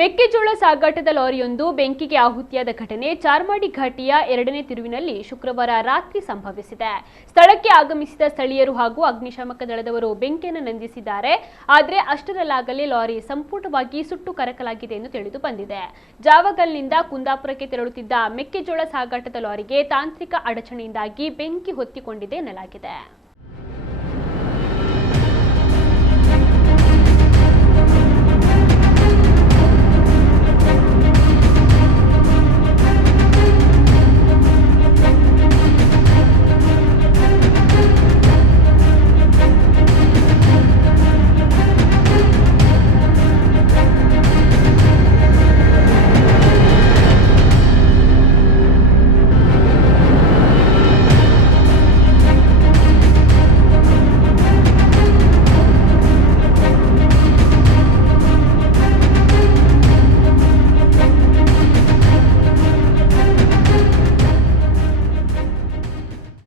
ಮೆಕ್ಕೆಜೋಳ ಸಾಗಾಟದ ಲಾರಿಯೊಂದು ಬೆಂಕಿಗೆ ಆಹುತಿಯಾದ ಘಟನೆ ಚಾರ್ಮಾಡಿ ಘಾಟಿಯ 2ನೇ ತಿರುವಿನಲ್ಲಿ ಶುಕ್ರವಾರ ರಾತ್ರಿ ಸಂಭವಿಸಿದೆ. ಸ್ಥಳಕ್ಕೆ ಆಗಮಿಸಿದ ಸ್ಥಳೀಯರು ಹಾಗೂ ಅಗ್ನಿಶಾಮಕ ದಳದವರು ಬೆಂಕಿಯನ್ನು ನಂದಿಸಿದ್ದಾರೆ. ಆದರೆ ಅಷ್ಟರಲ್ಲಾಗಲೇ ಲಾರಿ ಸಂಪೂರ್ಣವಾಗಿ ಸುಟ್ಟು ಕರಕಲಾಗಿದೆ ಎಂದು ತಿಳಿದು ಬಂದಿದೆ. ಜಾವಗಲ್ನಿಂದ ಕುಂದಾಪುರಕ್ಕೆ ತೆರಳುತ್ತಿದ್ದ ಮೆಕ್ಕೆಜೋಳ ಸಾಗಾಟದ ಲಾರಿಗೆ ತಾಂತ್ರಿಕ ಅಡಚಣೆಯಿಂದಾಗಿ ಬೆಂಕಿ ಹೊತ್ತಿಕೊಂಡಿದೆ ಎನ್ನಲಾಗಿದೆ.